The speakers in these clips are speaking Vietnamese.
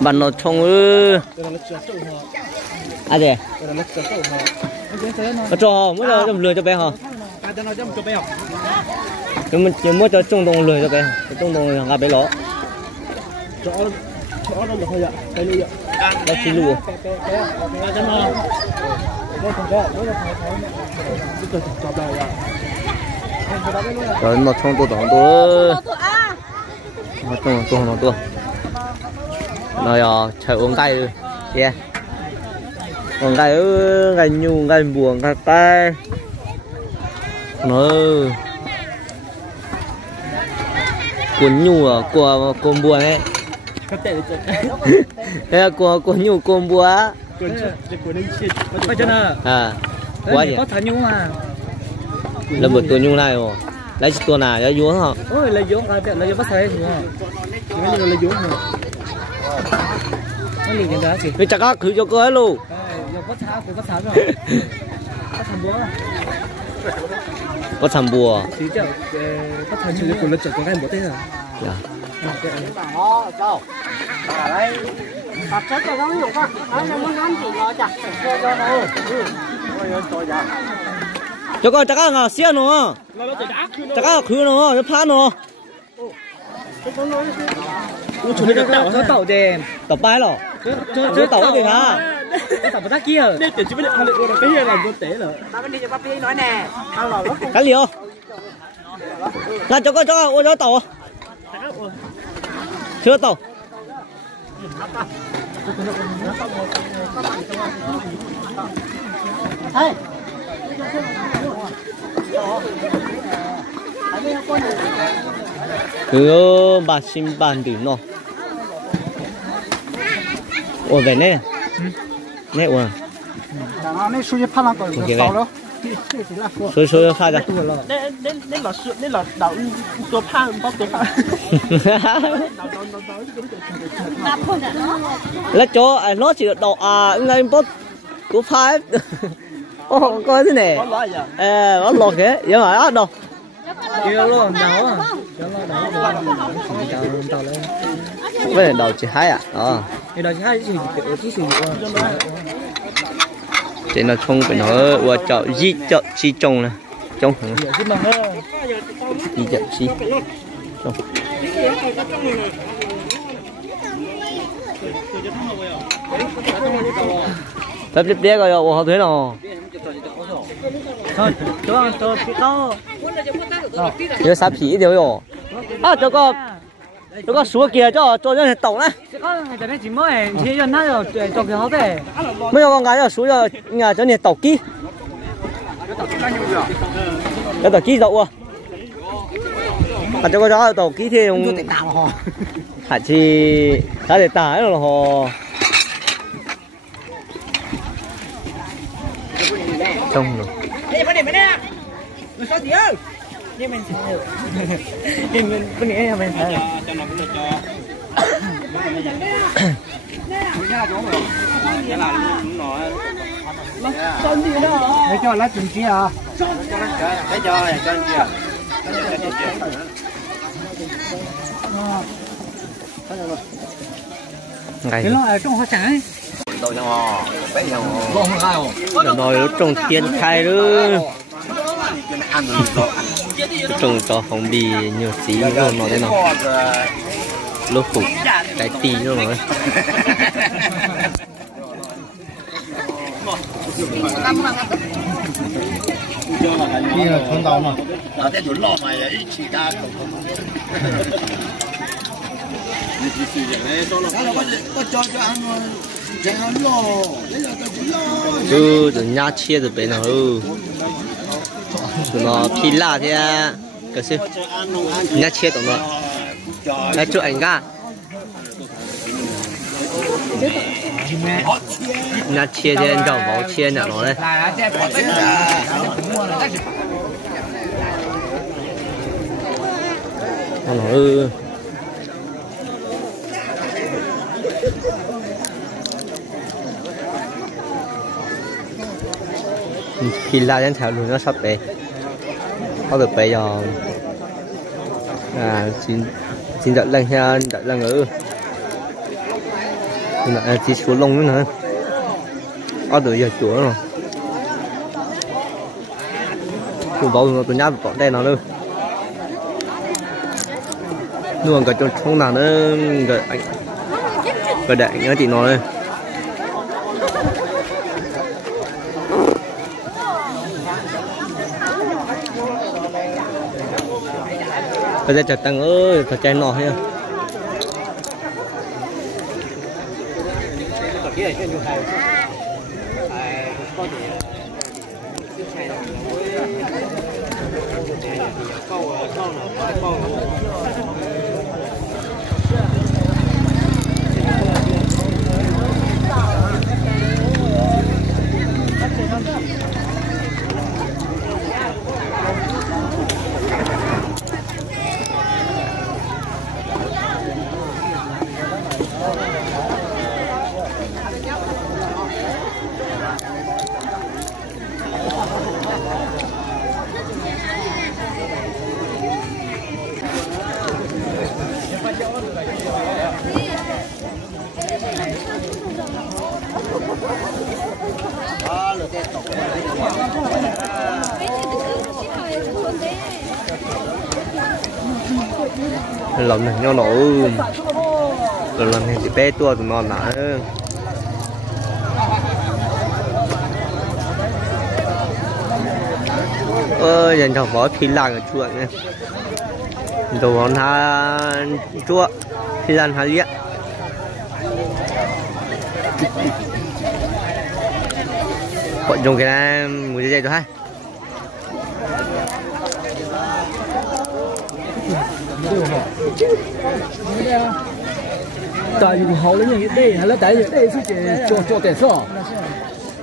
bạn nó trông ư à gì nó cho mới giờ lười cho bé hả nhưng mới cho trung đông lười cho bé trung đông ngà bé ló cho nó được thôi ạ nó chỉ lùa rồi nó trông tôi đón tôi nó trông tôi rồi chạy uống cay rồi yeah uống cay gai nhu gai buồn gai tay nó cuốn nhu à cuốn buồn ấy đây là cuốn nhu cuốn buồn á à quá gì có thằng nhu mà là một tuần nhu này rồi lấy tuần nào cho vuông hả ôi lấy vuông là bắt thấy đúng không lấy vuông hả nó liền cái gì cái chắc á cứ cho cơ luôn bắt tháo rồi bắt thằng búa có thằng bùa thì chắc bắt thằng chịu của lực chở cái một thế à dạ sao đấy tập chất cho nó nhiều quá nó muốn ăn gì nó chặt cho coi chắc á ngà xiên nữa chắc á khứ nữa nó phá nữa nó tàu đèn tàu bay rồi chơi tàu gì hả tàu bắt kia đây chỉ biết ăn được cái gì là vô tế rồi ba bên đi cho papi nói nè ăn lò lúc cái liều là cho coi ôi cho tàu chưa tàu cứ bà xin bàn đỉnh nó ủa về nè nè ủa này suy cho phan còn sáu đó suy pha ra nên là đậuตัวphan bócตัวphan là cho nó chỉ đậu ngay bóc của pha ô coi thế này nó lọt thế vậy mà ăn đâu kêu luôn đậu cái này đầu chỉ hai à thì đầu chỉ hai chỉ thì nó không phải nói qua chợ chi trồng này trồng gì chợ chi trồng tập tiếp đĩa rồi họ thế nào thôi cho cái đó nó sắp xỉ điều rồi cho có số kia cho nhân tổng này cái đó hay là chỉ mới chỉ nhân nó rồi cho cái họ về mấy con gái là số cho nhà cho nhiệt tàu ký cái tàu ký dậu à cho có tàu ký thì hả chi đã để tải rồi họ trông rồi nhưng mình nghĩ là mình thấy để cho lá chừng kia à để cho này cho kia ngày nó ở trong hoa trái rồi trồng thiên khai nữa trồng cho không bị nhiều xí rồi nó thế nào lô phục cái tì rồi đấy kia là con tàu mà ở đây chuẩn lò mày ít chỉ ta cứ từ nhà chia từ bên nào từ nó phi la thế cái gì nhà chia tổng nó lại chụp ảnh ra nhà chia thì anh chọn bảo chia nào nó đây nó khi la đến theo luôn nó sắp về có được bây giờ xin Xin đợi lần nha, đợi lần nữa. Chỉ xuống lông nữa hả? Có được giờ chúa rồi. Tụi bầu tụi nhát bọn đen nó nữa. Luôn cả trong không nào nữa đợi anh. Đợi anh nhớ chị nó đây. Bây giờ chặt tăng ơi, thật chén nọ nha. Lòng này nhau nổ lần này thì bé tua tụi non nã ơi dành cho có phi làng ở chuột nha đồ món ha chua phi làng hà liếc bọn dùng cái này mùi dây cho hai tại vì hậu lấy những đây hay là tại đây suy cho tiền số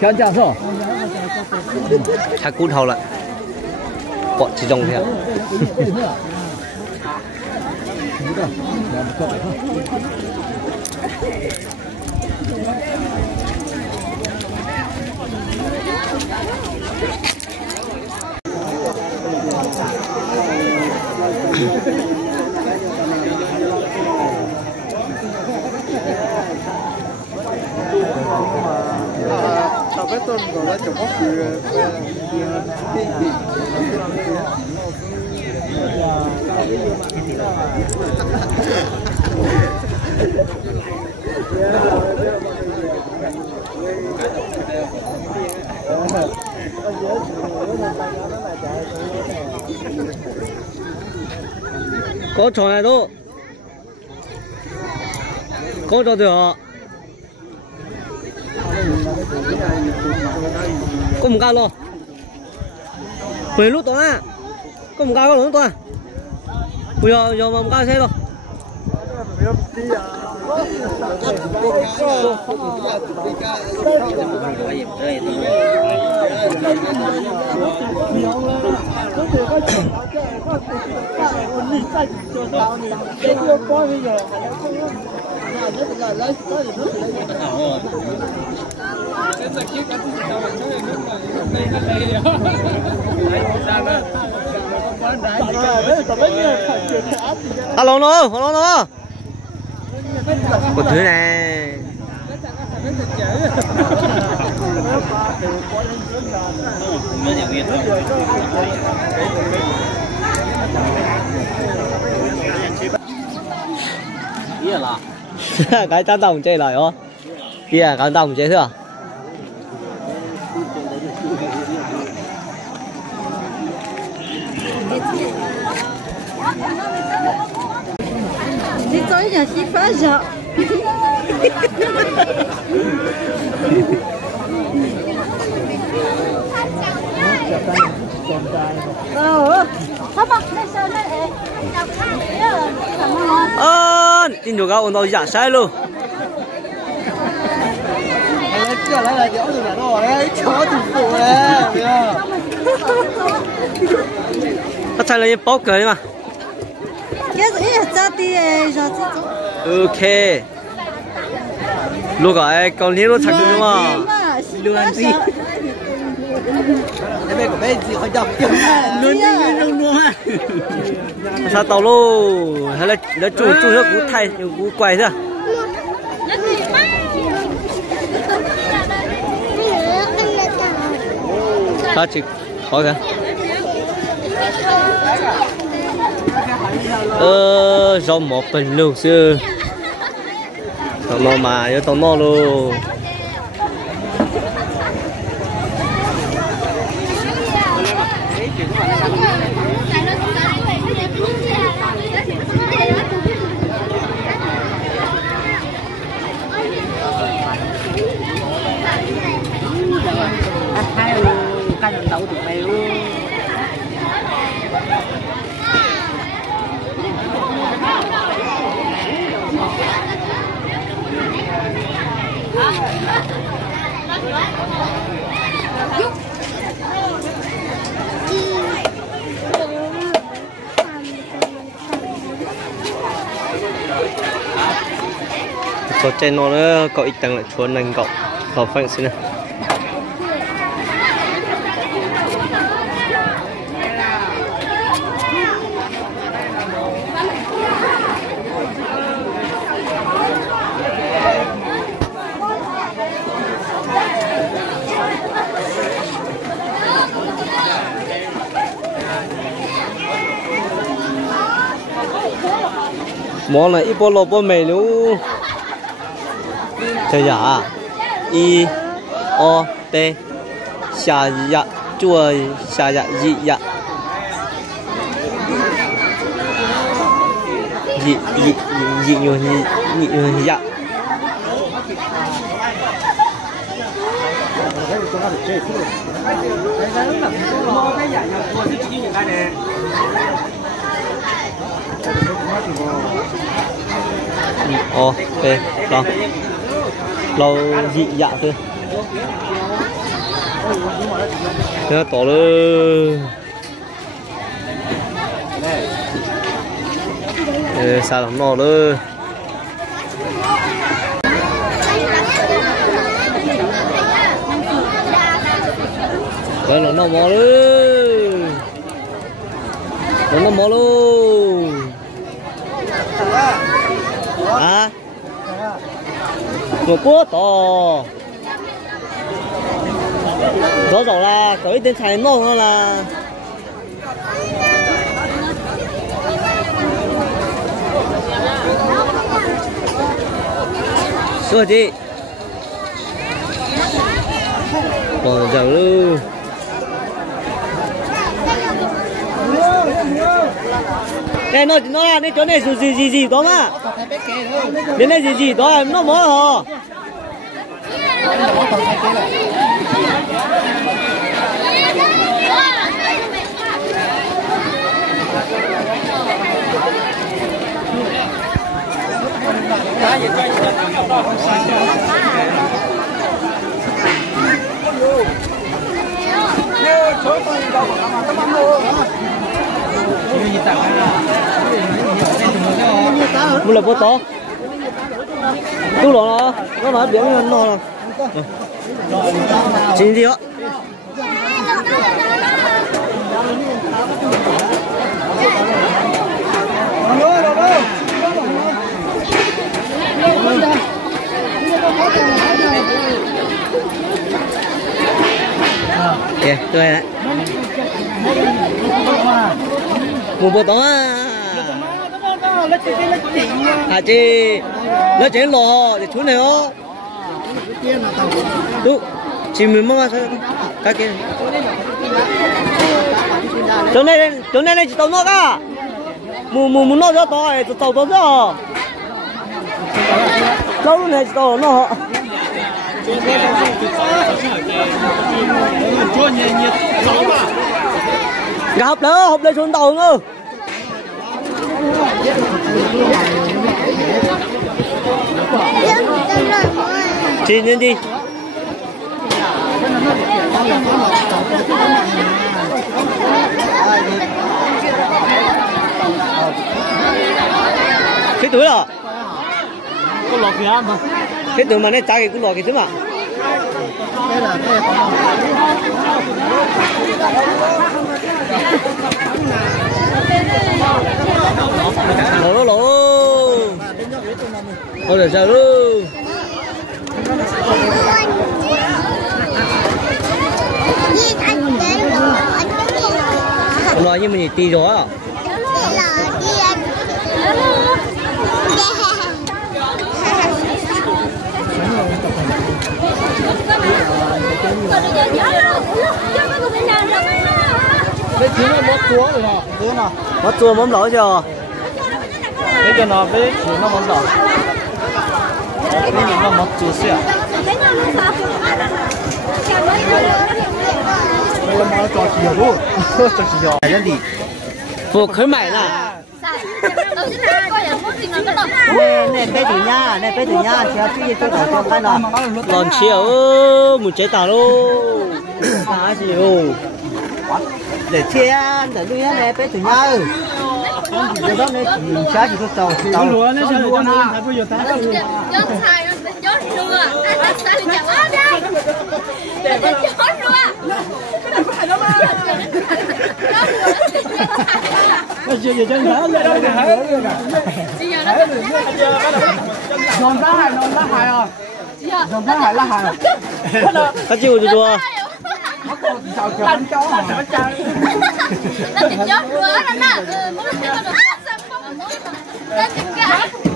cái giá số thằng cút hậu lại bọn chỉ dùng thế Tao biết tôi còn lấy chụp bóc gì có trò này đâu có trò được có một cao luôn về lúc đó à có một cao luôn tôi bây giờ mà một cao xe rồi alo nó một thứ này cái tao đồng chơi lại không kia cái đồng chơi chưa你找一点媳妇儿找。tin được không? Nó giả sai luôn. Lại là chỗ gì đó đấy, chỗ thì phụ đấy. Nó thay là bóc cái mà. Ok. Lúc ấy con nhớ nó thật đúng không? Luôn gì? Đây có bé gì họ dọc kiểu luôn luôn ha. Sao tàu lô hay là chủ nó cú thay cú quay thế à? Sao chỉ khó kìa. Rau một phần luôn xưa. Tao nó mà nhớ tao nó luôn. Cái lần đầu tụi mày luôn. Có trên nó nữa có ít tăng lại chuồn lên cậu khẩu phanh xin nè. Món này ít bò lô bò mè luôn. Chơi giả I O T xà dạ chua xà dạ dị dạ dị dị dị nhiều dị nhiều dạ. O T lo lâu dị dạ thôi. Thế tỏ luôn. Sao làm nó luôn. Rồi nó mò luôn. Nó mò luôn. À một búa to rõ ràng là có ít tiền xài nông hơn là rồi chị còn giờ luôn. Đây nó là cái chỗ này gì đó mà đến đây gì đó nó mới hả. Một là bố to đúng rồi nó nói biển nó là xin gì đó kìa tôi đấy một bữa tối à chị nó chỉ lò để chú này ó đúng chị mình mong sao các kia chỗ này chỉ tàu nó cả mù nó cho to tàu to đó lâu luôn này chỉ tàu nó gặp nữa hộp lên xuống tàu nữa chị nên đi cái túi à có lọt kìa mà cái túi mà này trái cái cũng lọt kìa chứ mà Đây là đây lỗ lỗ thôi để chờ luôn nói như mình tì rồi à Bé chín là mất chúa rồi hả? Thế nào? mất chua mắm lỗ chưa Thế cho nó bé chín nó mất đỏ. Bé nhìn nó mất chúa xỉa. Đây là mà cho chị hiểu. Cho chị hiểu. cái gì phụ khởi mày là Nè bé tử nha, nè bé tử nha, chỉ chú ý tôi đầu cái nào. còn chiều một chế tàu luôn phá chiều Để chia, để nuôi nè bé tử nha. Cái đó này chỉ giá chỉ có tàu. Tàu lúa này sao cho nó phải bây giờ ta. Nó chưa gì chân hở rồi. Nón lá hài à? Nón lá hài à? có chịu được chưa Sao cho bánh chó hả?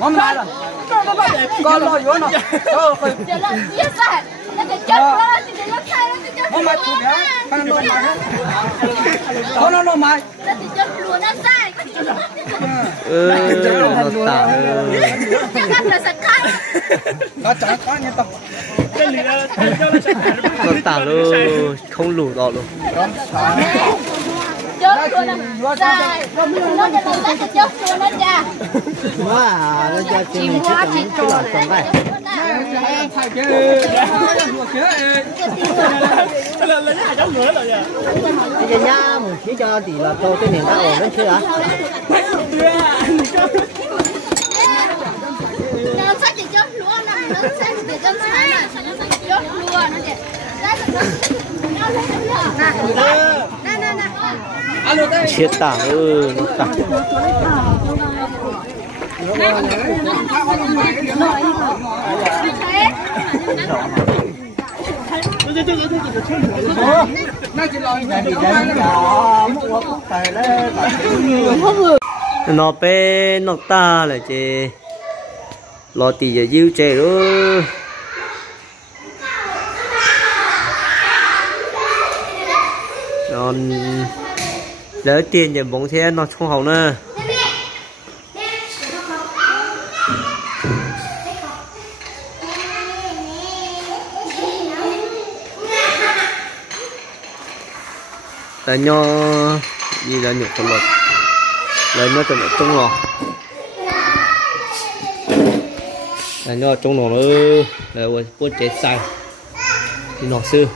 Ngon lại rồi. Con lo vô nó. Nó mày chụp nhá. Nó mày. nó tả Nó chả có như tao. nó tả luôn không lủ đỏ luôn Wow, nó cho chị mình chết cái lọ còn đây. Bây giờ nha, mình chỉ cho tỷ là tôi cái miệng ta ổn đấy chứ hả? chết tả nó tả nó bé nó ta là chị lo tì giờ yêu chị luôn còn đỡ tiền để bóng thế nó không hỏng nữa là nho gì là nhục của luật là nho cho nó trong lò là nho trong lò nữa là quân chết sai thì nó sư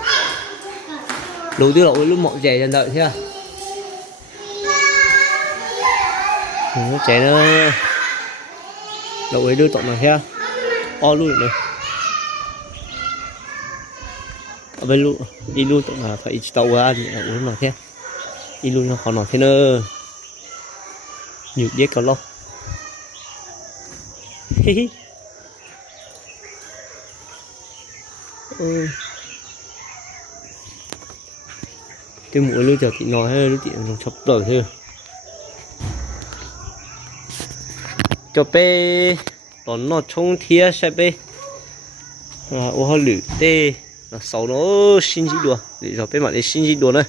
đầu tiên là lúc mộng trẻ dần đợi chưa nó trẻ nó đậu ấy đưa tổng này theo o luôn rồi ở bên luôn đi luôn tổng là phải tàu ra thì uống nào theo đi luôn nó còn nào thế nữa nhiều giết còn lâu cái mũi lưu chờ chị nói hay lưu chị nó chọc đời thôi cho bé còn nó trông thia sẽ bé ô hơi lử tê nó sáu nó xin gì đùa để cho bé mà để xin gì đùa này